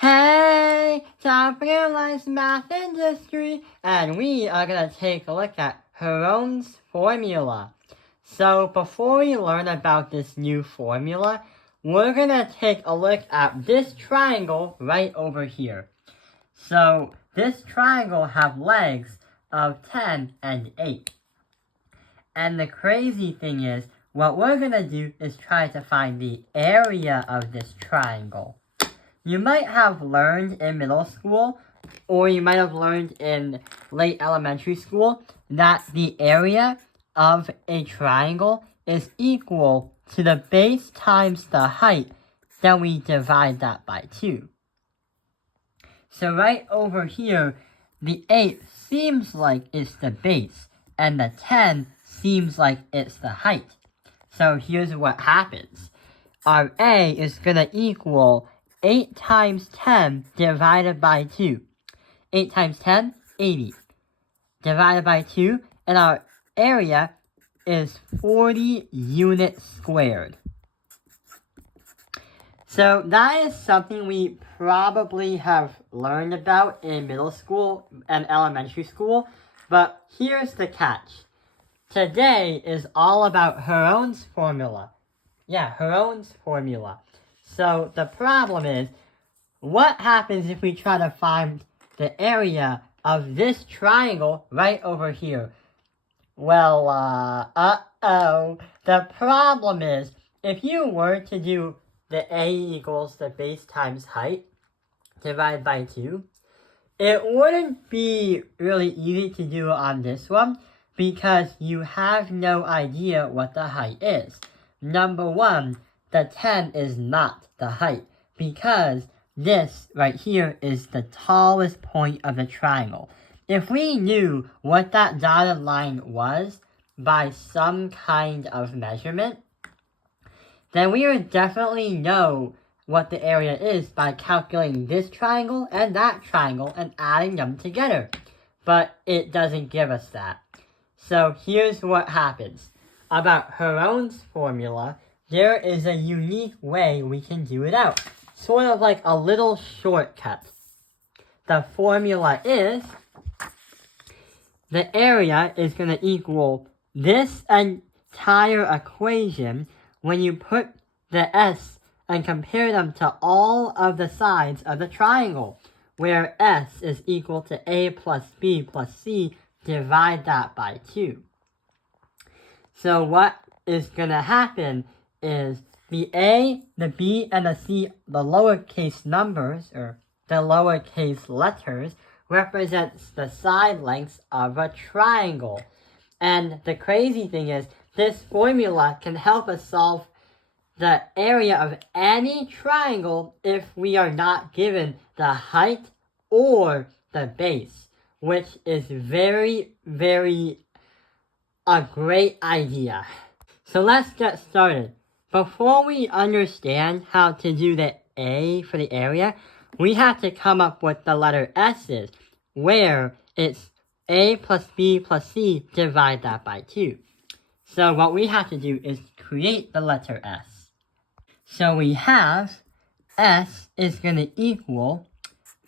Hey, time for Analyze Math Industry, and we are going to take a look at Heron's formula. So before we learn about this new formula, we're going to take a look at this triangle right over here. So this triangle have legs of 10 and 8. And the crazy thing is, what we're going to do is try to find the area of this triangle. You might have learned in middle school, or you might have learned in late elementary school, that the area of a triangle is equal to the base times the height, then we divide that by 2. So right over here, the 8 seems like it's the base, and the 10 seems like it's the height. So here's what happens. Our A is going to equal 8 times 10 divided by 2. 8 times 10, 80. Divided by 2, and our area is 40 units squared. So that is something we probably have learned about in middle school and elementary school, but here's the catch. Today is all about Heron's formula. Yeah, Heron's formula. So the problem is, what happens if we try to find the area of this triangle right over here? Well, the problem is, if you were to do the A equals the base times height divided by 2, it wouldn't be really easy to do on this one because you have no idea what the height is. Number 1, the 10 is not the height because this right here is the tallest point of the triangle. If we knew what that dotted line was by some kind of measurement, then we would definitely know what the area is by calculating this triangle and that triangle and adding them together. But it doesn't give us that. So here's what happens. About Heron's formula, there is a unique way we can do it out. Sort of like a little shortcut. The formula is, the area is going to equal this entire equation when you put the S and compare them to all of the sides of the triangle, where S is equal to A plus B plus C, divide that by 2. So what is going to happen is the A, the B, and the C, the lowercase numbers, or the lowercase letters, represents the side lengths of a triangle. And the crazy thing is, this formula can help us solve the area of any triangle if we are not given the height or the base, which is very, very a great idea. So let's get started. Before we understand how to do the A for the area, we have to come up with the letter S's, where it's A plus B plus C, divide that by 2. So what we have to do is create the letter S. So we have S is going to equal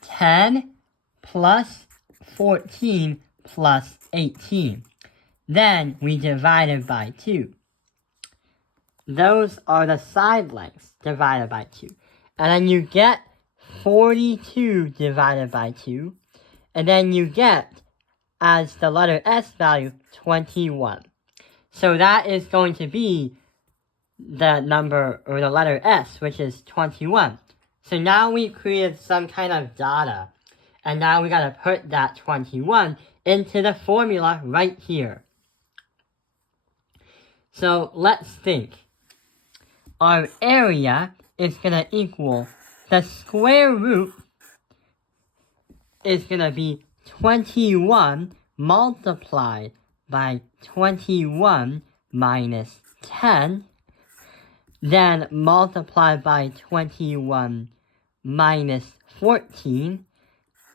10 plus 14 plus 18. Then we divide it by 2. Those are the side lengths divided by 2. And then you get 42 divided by 2. And then you get, as the letter S value, 21. So that is going to be the number, or the letter S, which is 21. So now we created some kind of data. And now we gotta put that 21 into the formula right here. So let's think. Our area is going to equal, the square root is going to be 21 multiplied by 21 minus 10, then multiplied by 21 minus 14,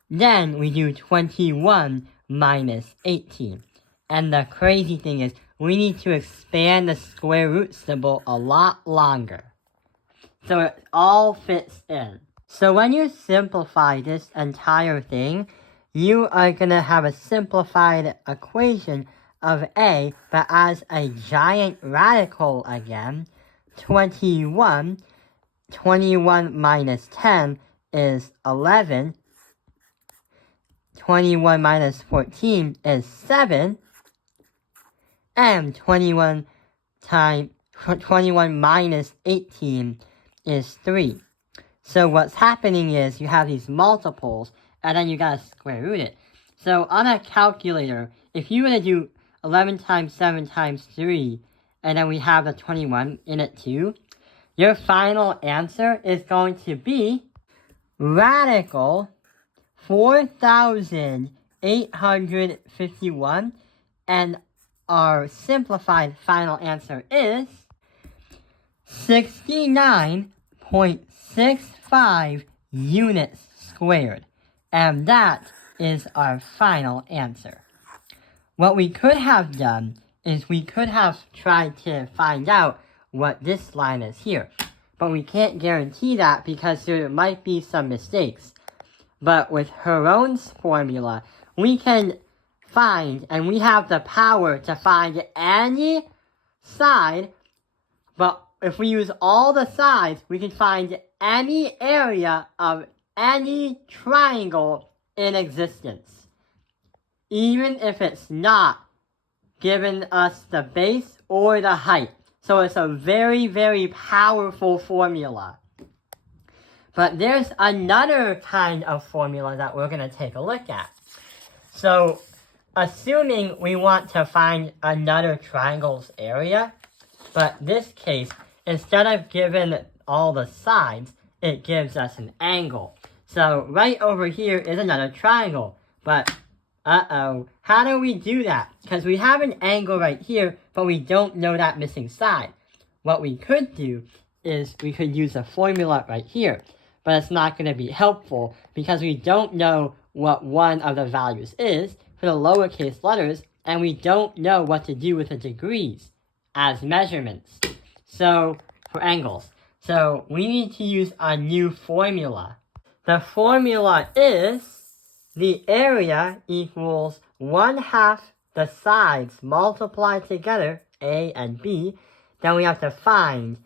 then we do 21 minus 18. And the crazy thing is, we need to expand the square root symbol a lot longer, so it all fits in. So when you simplify this entire thing, you are going to have a simplified equation of a, but as a giant radical again. 21 minus 10 is 11. 21 minus 14 is 7. And 21 minus 18 is 3. So what's happening is you have these multiples, and then you gotta square root it. So on a calculator, if you were to do 11 times 7 times 3, and then we have the 21 in it too, your final answer is going to be radical 4,851, and our simplified final answer is 69.65 units squared. And that is our final answer. What we could have done is we could have tried to find out what this line is here. But we can't guarantee that because there might be some mistakes. But with Heron's formula, we can find, and we have the power to find any side, but if we use all the sides, we can find any area of any triangle in existence. Even if it's not giving us the base or the height. So it's a very, very powerful formula. But there's another kind of formula that we're going to take a look at. So, assuming we want to find another triangle's area, but this case, instead of giving all the sides, it gives us an angle. So, right over here is another triangle. But, how do we do that? Because we have an angle right here, but we don't know that missing side. What we could do is we could use a formula right here. But it's not going to be helpful because we don't know what one of the values is for the lowercase letters, and we don't know what to do with the degrees as measurements. So, for angles. So, we need to use a new formula. The formula is the area equals 1/2 the sides multiplied together, A and B. Then we have to find,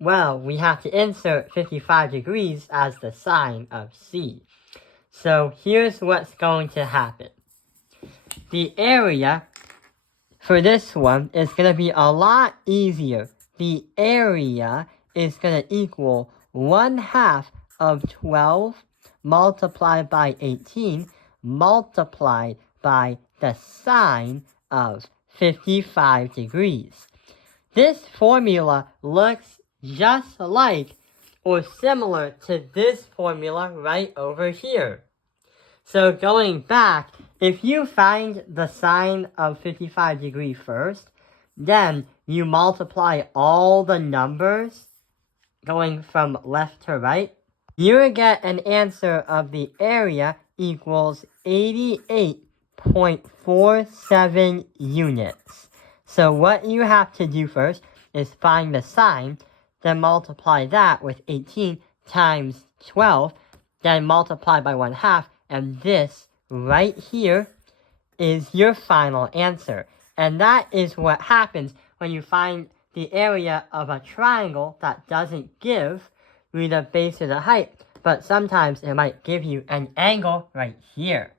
well, we have to insert 55 degrees as the sign of C. So here's what's going to happen. The area for this one is going to be a lot easier. The area is going to equal 1/2 of 12 multiplied by 18 multiplied by the sine of 55 degrees. This formula looks just like or similar to this formula right over here. So going back, if you find the sine of 55 degrees first, then you multiply all the numbers going from left to right, you get an answer of the area equals 88.47 units. So what you have to do first is find the sine, then multiply that with 18 times 12, then multiply by 1/2, and this right here is your final answer. And that is what happens when you find the area of a triangle that doesn't give you the base or the height, but sometimes it might give you an angle right here.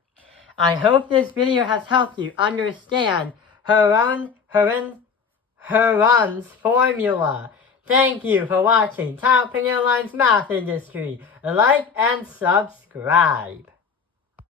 I hope this video has helped you understand Heron's formula. Thank you for watching Top Opinion Line's Math Industry. Like and subscribe.